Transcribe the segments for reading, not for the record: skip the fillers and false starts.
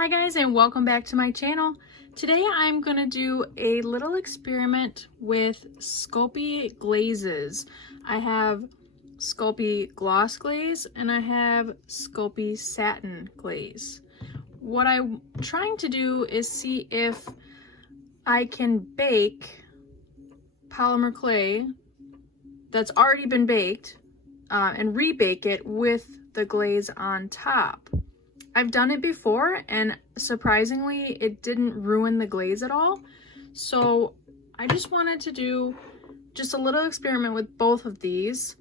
Hi guys, and welcome back to my channel. Today I'm going to do a little experiment with Sculpey glazes. I have Sculpey gloss glaze and I have Sculpey satin glaze. What I'm trying to do is see if I can bake polymer clay that's already been baked and rebake it with the glaze on top. I've done it before and surprisingly it didn't ruin the glaze at all. So I just wanted to do just a little experiment with both of these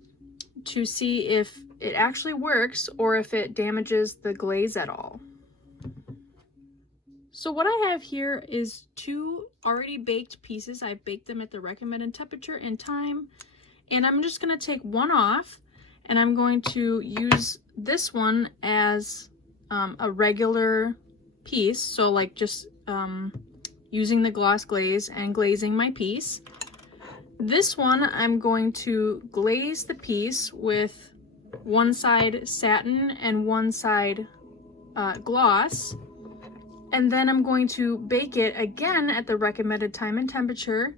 to see if it actually works or if it damages the glaze at all. So what I have here is two already baked pieces. I've baked them at the recommended temperature and time, and I'm just going to take one off and I'm going to use this one as a regular piece, so like just using the gloss glaze and glazing my piece. This one I'm going to glaze the piece with one side satin and one side gloss, and then I'm going to bake it again at the recommended time and temperature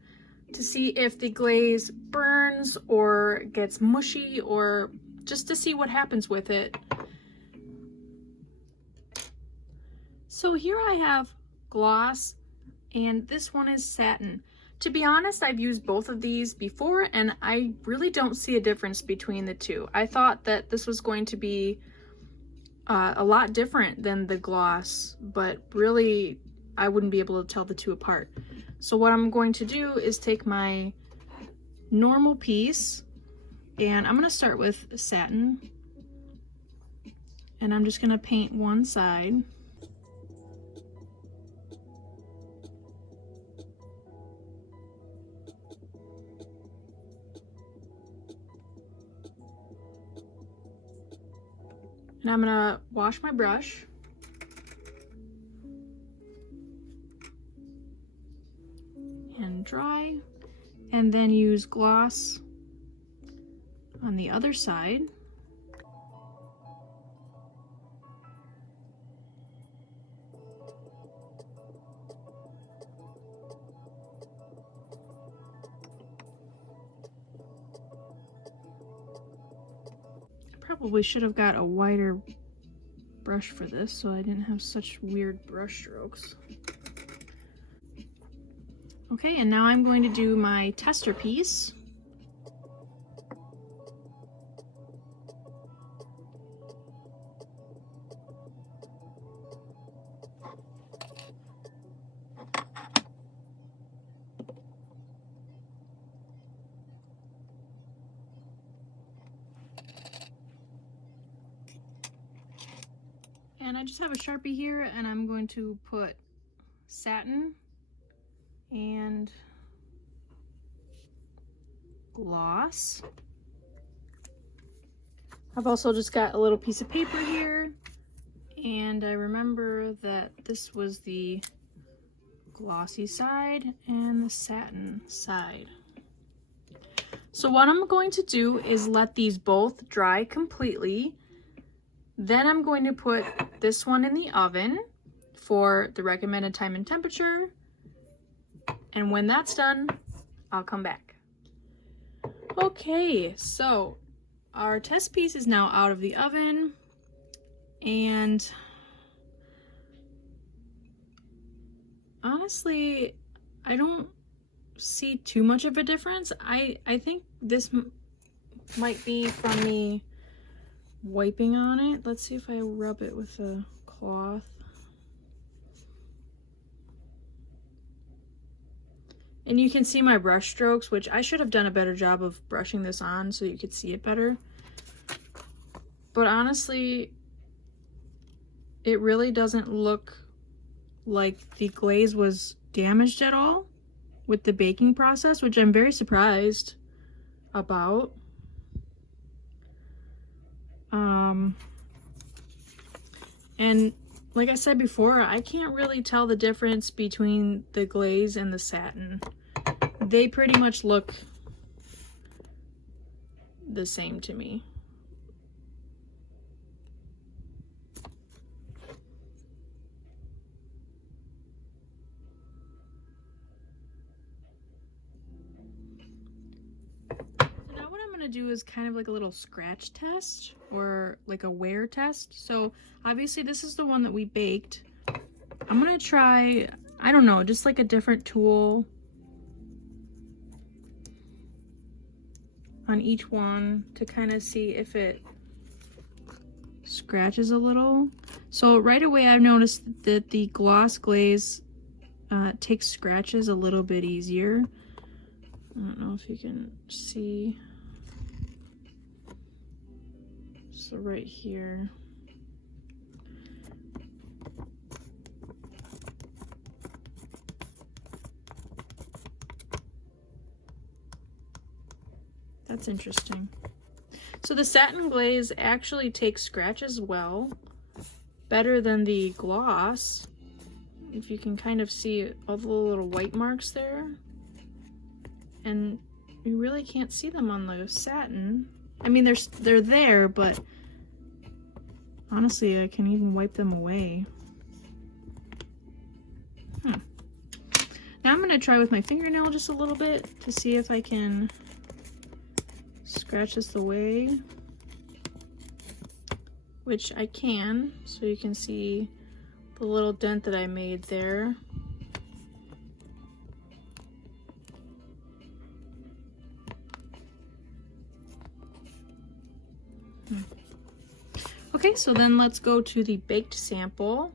to see if the glaze burns or gets mushy, or just to see what happens with it. So here I have gloss and this one is satin. To be honest, I've used both of these before and I really don't see a difference between the two. I thought that this was going to be a lot different than the gloss, but really I wouldn't be able to tell the two apart. So what I'm going to do is take my normal piece and I'm going to start with satin, and I'm just going to paint one side. And I'm gonna wash my brush. And dry. And then use gloss on the other side. Probably should have got a wider brush for this so I didn't have such weird brush strokes. Okay, and now I'm going to do my tester piece. And I just have a Sharpie here and I'm going to put satin and gloss. I've also just got a little piece of paper here, and I remember that this was the glossy side and the satin side. So what I'm going to do is let these both dry completely. Then I'm going to put this one in the oven for the recommended time and temperature. And when that's done, I'll come back. Okay, so our test piece is now out of the oven, and honestly, I don't see too much of a difference. I think this might be from me wiping on it. Let's see if I rub it with a cloth. And you can see my brush strokes, which I should have done a better job of brushing this on so you could see it better. But honestly, it really doesn't look like the glaze was damaged at all with the baking process, which I'm very surprised about. And like I said before, I can't really tell the difference between the glaze and the satin. They pretty much look the same to me. do is kind of like a little scratch test or like a wear test. So obviously this is the one that we baked. I'm gonna try, I don't know, just like a different tool on each one to kind of see if it scratches a little. So right away I've noticed that the gloss glaze takes scratches a little bit easier. I don't know if you can see. So right here. That's interesting. So the satin glaze actually takes scratches well, better than the gloss. If you can kind of see all the little white marks there. And you really can't see them on the satin. I mean, they're there, but honestly, I can even wipe them away. Now I'm gonna try with my fingernail just a little bit to see if I can scratch this away, which I can, so you can see the little dent that I made there. Okay, so then let's go to the baked sample.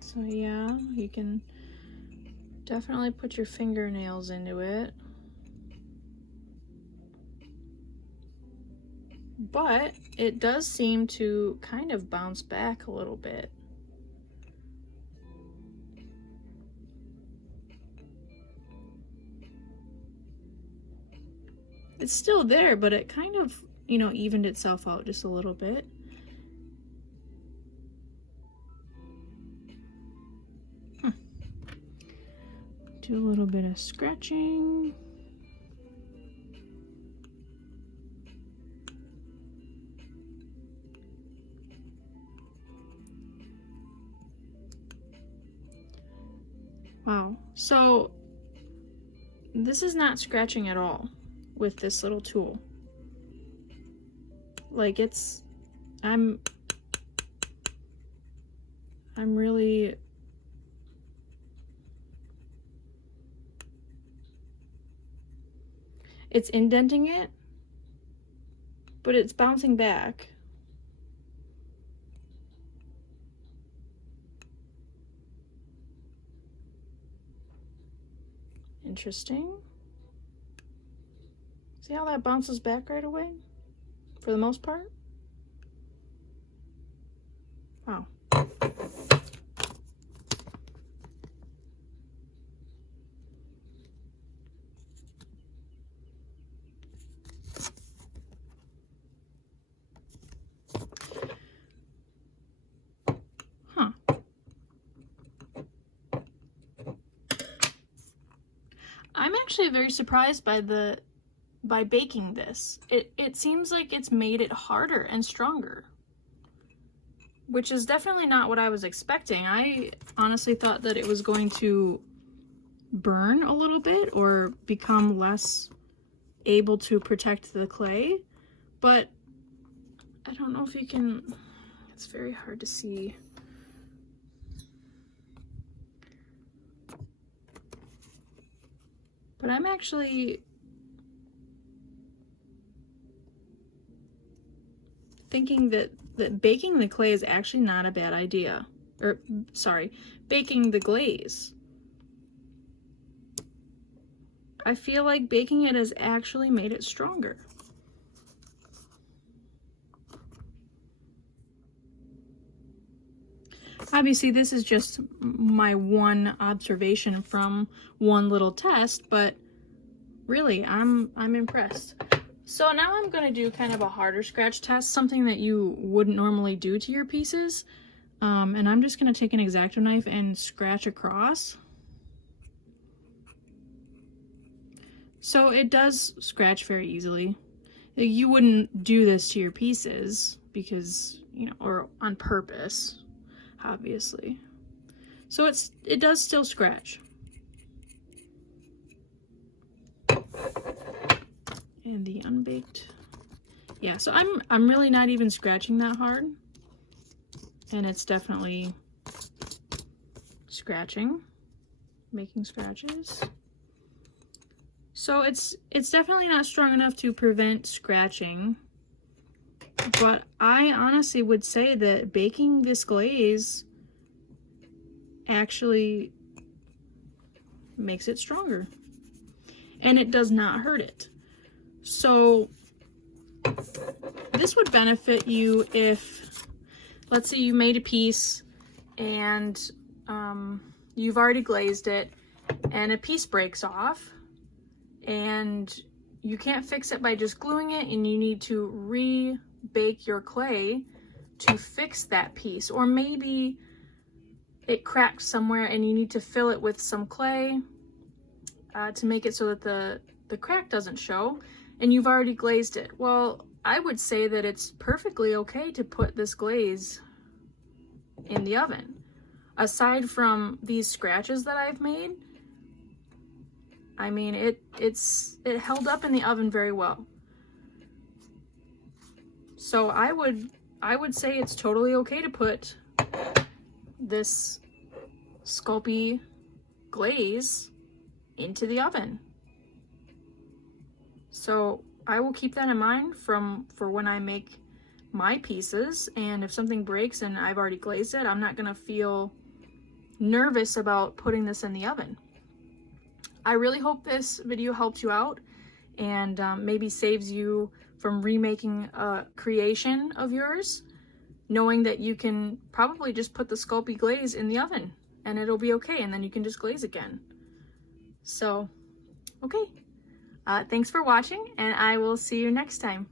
So yeah, you can definitely put your fingernails into it. But it does seem to kind of bounce back a little bit. It's still there, but it kind of, you know, evened itself out just a little bit. Do a little bit of scratching. Wow, so this is not scratching at all with this little tool. Like I'm really, it's indenting it, but it's bouncing back. Interesting. See how that bounces back right away? For the most part? Wow. Huh. I'm actually very surprised by baking this. It seems like it's made it harder and stronger, which is definitely not what I was expecting. I honestly thought that it was going to burn a little bit or become less able to protect the clay, but I don't know if you can, it's very hard to see. But I'm actually thinking that baking the clay is actually not a bad idea. Or, sorry, baking the glaze. I feel like baking it has actually made it stronger. Obviously, this is just my one observation from one little test, but really, I'm impressed. So now I'm going to do kind of a harder scratch test, something that you wouldn't normally do to your pieces. And I'm just going to take an X-Acto knife and scratch across. So it does scratch very easily. You wouldn't do this to your pieces because, you know, or on purpose, obviously. So it does still scratch. And the unbaked, yeah, so I'm really not even scratching that hard, and it's definitely scratching, making scratches. So it's definitely not strong enough to prevent scratching, but I honestly would say that baking this glaze actually makes it stronger, and it does not hurt it. So this would benefit you if, let's say you made a piece and you've already glazed it and a piece breaks off and you can't fix it by just gluing it, and you need to re-bake your clay to fix that piece. Or maybe it cracked somewhere and you need to fill it with some clay to make it so that the crack doesn't show, and you've already glazed it. Well, I would say that it's perfectly okay to put this glaze in the oven. Aside from these scratches that I've made, I mean, it held up in the oven very well. So I would say it's totally okay to put this Sculpey glaze into the oven. So I will keep that in mind for when I make my pieces, and if something breaks and I've already glazed it, I'm not gonna feel nervous about putting this in the oven. I really hope this video helps you out and maybe saves you from remaking a creation of yours, knowing that you can probably just put the Sculpey glaze in the oven and it'll be okay, and then you can just glaze again. So, okay. Thanks for watching, and I will see you next time.